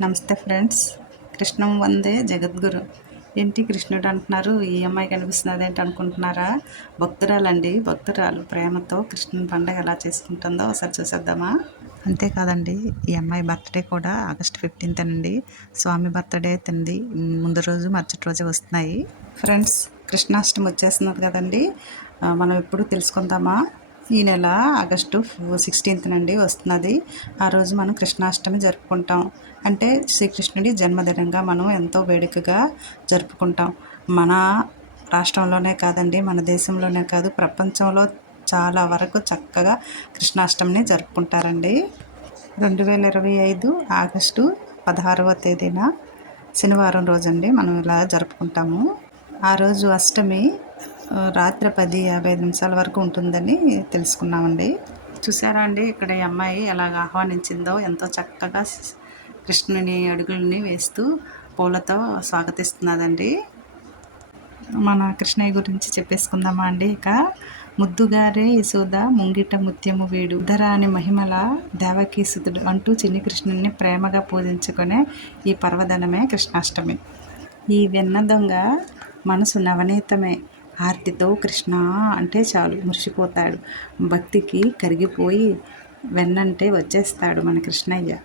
నమస్తే ఫ్రెండ్స్. కృష్ణం వందే జగద్గురు. ఏంటి కృష్ణుడు అంటున్నారు? ఈ అమ్మాయి కనిపిస్తున్నది ఏంటి అనుకుంటున్నారా? భక్తురాలండి. భక్తురాలు. ప్రేమతో కృష్ణుని పండగ ఎలా చేసుకుంటుందో ఒకసారి చూసేద్దామా? అంతేకాదండి. ఈ అమ్మాయి బర్త్డే కూడా ఆగస్ట్ ఫిఫ్టీన్త్ అండి. స్వామి బర్త్డే తింది ముందు రోజు మరుసటి రోజు వస్తున్నాయి. ఫ్రెండ్స్ కృష్ణాష్టమి వచ్చేస్తున్నది కదండి. మనం ఎప్పుడు తెలుసుకుందామా? ఈ నెల ఆగస్టు సిక్స్టీన్త్ నుండి వస్తున్నది. ఆ రోజు మనం కృష్ణాష్టమి జరుపుకుంటాం. అంటే శ్రీకృష్ణుడి జన్మదినంగా మనం ఎంతో వేడుకగా జరుపుకుంటాం. మన రాష్ట్రంలోనే కాదండి మన దేశంలోనే కాదు ప్రపంచంలో చాలా వరకు చక్కగా కృష్ణాష్టమిని జరుపుకుంటారండి. రెండు వేల ఇరవై ఐదు ఆగస్టు పదహారవ తేదీన శనివారం రోజండి మనం ఇలా జరుపుకుంటాము. ఆ రోజు అష్టమి రాత్రి పది యాభై ఐదు నిమిషాల వరకు ఉంటుందని తెలుసుకున్నామండి. చూసారా అండి ఇక్కడ ఈ అమ్మాయి ఎలాగ ఆహ్వానించిందో ఎంతో చక్కగా కృష్ణుని అడుగుల్ని వేస్తూ పూలతో స్వాగతిస్తున్నదండి. మన కృష్ణయ్య గురించి చెప్పేసుకుందామా అండి ఇక. ముద్దుగారే యశోద ముంగిట ముత్యము వీడు ఉదరాని మహిమల దేవకీసుతుడు అంటూ చిన్ని కృష్ణుని ప్రేమగా పూజించుకునే ఈ పర్వదనమే కృష్ణాష్టమి. ఈ వెన్న దొంగ మనసు నవనీతమే. ఆర్తితో కృష్ణ అంటే చాలు మురిసిపోతాడు. భక్తికి కరిగిపోయి వెన్నంటే వచ్చేస్తాడు మన కృష్ణయ్య.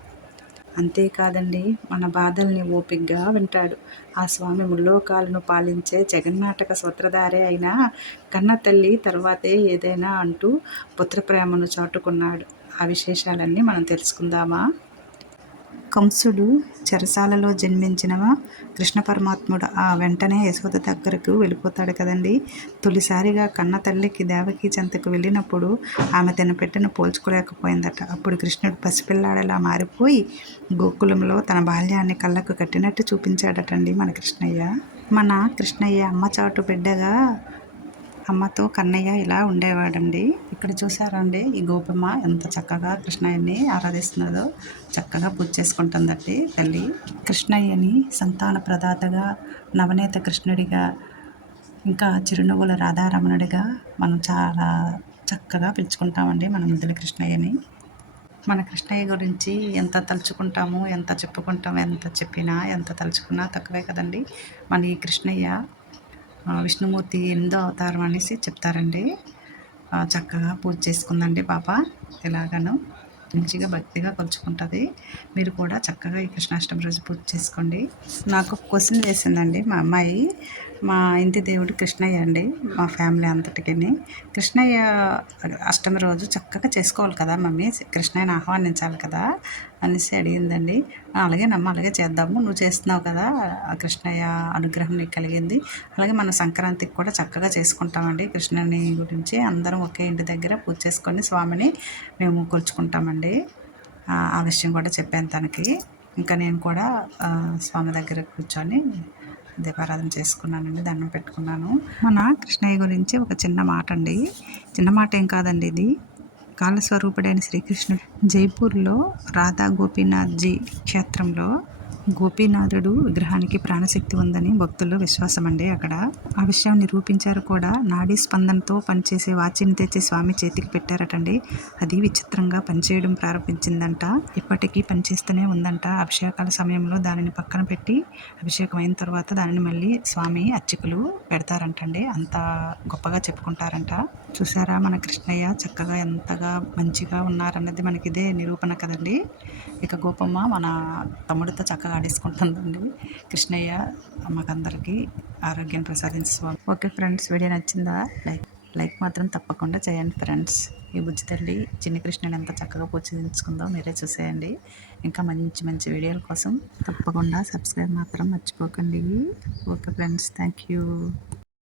అంతేకాదండి మన బాధల్ని ఓపిగ్గా వింటాడు. ఆ స్వామి ముల్లోకాలను పాలించే జగన్నాటక సూత్రధారే అయినా కన్న తల్లి తర్వాతే ఏదైనా అంటూ పుత్రప్రేమను చాటుకున్నాడు. ఆ విశేషాలన్నీ మనం తెలుసుకుందామా? కంసుడు చెరసాలలో జన్మించిన కృష్ణ పరమాత్ముడు ఆ వెంటనే యశోద దగ్గరకు వెళ్ళిపోతాడు కదండి. తొలిసారిగా కన్న తల్లికి దేవకి చెంతకు వెళ్ళినప్పుడు ఆమె తన పెట్టను పోల్చుకోలేకపోయిందట. అప్పుడు కృష్ణుడు పసిపిల్లాడలా మారిపోయి గోకులంలో తన బాల్యాన్ని కళ్ళకు కట్టినట్టు చూపించాడటండి మన కృష్ణయ్య. మన కృష్ణయ్య అమ్మ చాటు బిడ్డగా అమ్మతో కన్నయ్య ఇలా ఉండేవాడండి. ఇక్కడ చూసారండి ఈ గోపమ్మ ఎంత చక్కగా కృష్ణయ్యని ఆరాధిస్తున్నదో చక్కగా పూజ చేసుకుంటుందండి తల్లి. కృష్ణయ్యని సంతాన ప్రదాతగా నవనేత కృష్ణుడిగా ఇంకా చిరునవ్వుల రాధారమణుడిగా మనం చాలా చక్కగా పిలుచుకుంటామండి మన ముద్దుల కృష్ణయ్యని. మన కృష్ణయ్య గురించి ఎంత తలుచుకుంటాము ఎంత చెప్పుకుంటాము ఎంత చెప్పినా ఎంత తలుచుకున్నా తక్కువే కదండి. మన ఈ కృష్ణయ్య విష్ణుమూర్తి ఎనిమిదో అవతారం అనేసి చెప్తారండి. చక్కగా పూజ చేసుకుందండి పాప. ఎలాగను మంచిగా భక్తిగా కొలుచుకుంటుంది. మీరు కూడా చక్కగా ఈ కృష్ణాష్టమి రోజు పూజ చేసుకోండి. నాకు ఒక క్వశ్చన్ వేసిందండి మా అమ్మాయి. మా ఇంటి దేవుడు కృష్ణయ్య అండి మా ఫ్యామిలీ అంతటికి కృష్ణయ్య అష్టమి రోజు చక్కగా చేసుకోవాలి కదా మమ్మీ కృష్ణయ్యని ఆహ్వానించాలి కదా అనేసి అడిగిందండి. అలాగే నమ్మ అలాగే చేద్దాము నువ్వు చేస్తున్నావు కదా కృష్ణయ్య అనుగ్రహం నీకు కలిగింది. అలాగే మన సంక్రాంతికి కూడా చక్కగా చేసుకుంటామండి కృష్ణుని గురించి అందరం ఒకే ఇంటి దగ్గర పూజ చేసుకొని స్వామిని మేము కొలుచుకుంటామండి ఆ విషయం కూడా చెప్పాను తనకి. ఇంకా నేను కూడా స్వామి దగ్గర కూర్చొని దీపారాధన చేసుకున్నానండి దండం పెట్టుకున్నాను. మన కృష్ణయ్య గురించి ఒక చిన్న మాట అండి చిన్న మాట ఏం కాదండి ఇది. కాలస్వరూపుడైన శ్రీకృష్ణుడు జైపూర్లో రాధా గోపీనాథ్జీ క్షేత్రంలో గోపీనాథుడు విగ్రహానికి ప్రాణశక్తి ఉందని భక్తుల్లో విశ్వాసం అండి అక్కడ. ఆ విషయం నిరూపించారు కూడా. నాడీ స్పందనతో పనిచేసే వాచిని తెచ్చి స్వామి చేతికి పెట్టారటండి. అది విచిత్రంగా పనిచేయడం ప్రారంభించిందంట. ఇప్పటికీ పనిచేస్తూనే ఉందంట. అభిషేకాల సమయంలో దానిని పక్కన పెట్టి అభిషేకం అయిన తర్వాత దానిని మళ్ళీ స్వామి అర్చకులు పెడతారంటండి. అంత గొప్పగా చెప్పుకుంటారంట. చూసారా మన కృష్ణయ్య? చక్కగా ఎంతగా మంచిగా ఉన్నారన్నది మనకిదే నిరూపణ కదండి. ఇక గోపమ్మ మన తమ్ముడితో చక్కగా ఆడేసుకుంటుందండి. కృష్ణయ్య అమ్మకందరికీ ఆరోగ్యం ప్రసాదించు స్వామి. ఓకే ఫ్రెండ్స్ వీడియో నచ్చిందా? లైక్ లైక్ మాత్రం తప్పకుండా చేయండి ఫ్రెండ్స్. ఈ బుజ్జి తల్లి చిన్ని కృష్ణుని ఎంత చక్కగా పూజించుకుందో మీరే చూసేయండి. ఇంకా మంచి మంచి వీడియోల కోసం తప్పకుండా సబ్స్క్రైబ్ మాత్రం మర్చిపోకండి. Okay friends thank you.